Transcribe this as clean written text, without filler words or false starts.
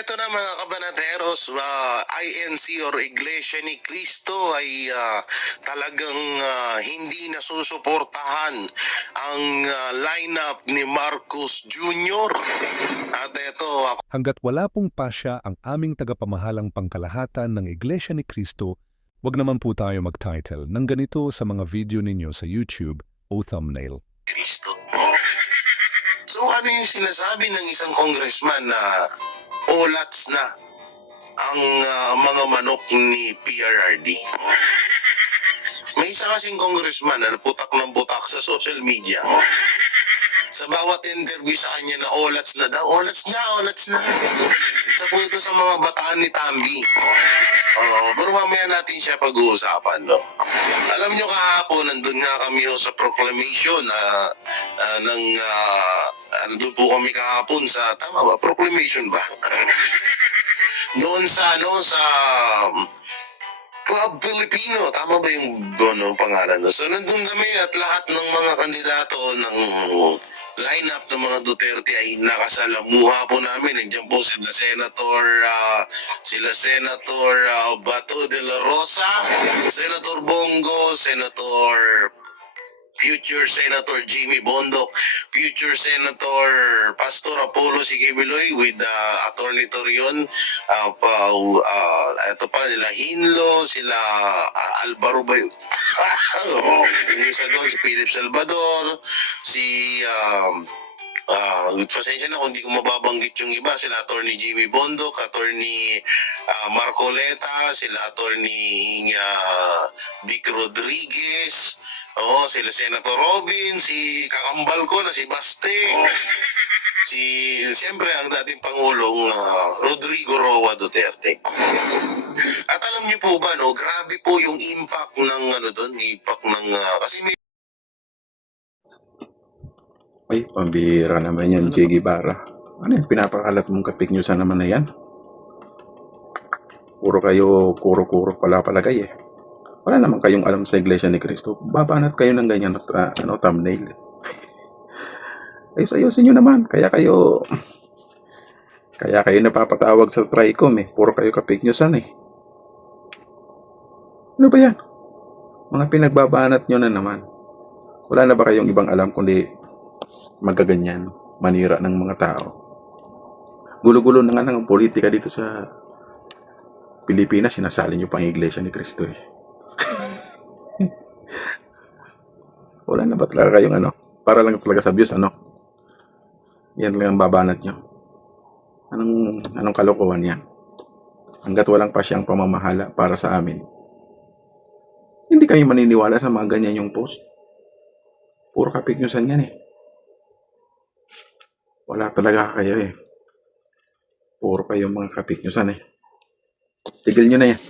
Ito na mga kabanateros, INC or Iglesia ni Cristo ay talagang hindi nasusuportahan ang lineup ni Marcos Jr. At ito, Hanggat wala pong pasya ang aming tagapamahalang pangkalahatan ng Iglesia ni Cristo, wag naman po tayo mag-title ng ganito sa mga video ninyo sa YouTube o thumbnail. Cristo. So ano yung sinasabi ng isang congressman na olats na ang mga manok ni PRRD? May isa kasing congressman na putak ng putak sa social media. Sa bawat interview sa kanya na olats na daw, olats na. Isa po ito sa mga bataan ni Tambi. Pero mamaya natin siya pag-uusapan, no? Alam nyo kahapon, nandun nga kami sa proclamation nandun po kami kahapon sa, tama ba? Proclamation ba? Noon sa Club Filipino, tama ba yung pangalan? So nandun kami at lahat ng mga kandidato ng lineup ng mga Duterte ay nakasalamuha po namin. Nandiyan po sila Senator Bato de la Rosa, Senator Bongo, future Senator Jimmy Bondoc, future Senator Pastor Apollo Sigibiloy with Attorney Torion, ito pa nila Hinlo, sila Alvaro Bay, yung isa doon, si Philip Salvador, si pasensya na kung hindi ko mababanggit yung iba, sila Attorney Jimmy Bondoc, Attorney Marcoleta, sila Attorney Vic Rodriguez, sila Senator Robin, si kakambal ko na si Baste, siyempre ang dating Pangulong Rodrigo Roa Duterte. At alam niyo po ba, no, grabe po yung impact ng kasi may Ay, pambihira naman yan, Che Guevara. Ano yan, pinapakalat mong kapik newsan naman na yan? Puro kayo, kuro-kuro pala palagay eh. Wala naman kayong alam sa Iglesia ni Cristo. Babanat kayo ng ganyan thumbnail. Ayos-ayosin nyo naman. Kaya kayo napapatawag sa TRICOM eh. Puro kayo kapik newsan eh. Ano ba yan? Mga pinagbabanat nyo na naman. Wala na ba kayong ibang alam kundi magaganyan, manira ng mga tao? Gulo-gulo na nga ng politika dito sa Pilipinas, sinasali nyo pang Iglesia ni Cristo eh. Wala na ba talaga kayong para lang talaga sa views, yan lang ang babanat nyo. Anong kalokohan yan? Hanggat walang pa siyang pamamahala para sa amin, hindi kami maniniwala sa mga ganyan yung post. Puro kapik newsan yan eh. Wala talaga kayo eh. Puro kayo mga kapik newsan eh. Tigil nyo na yan.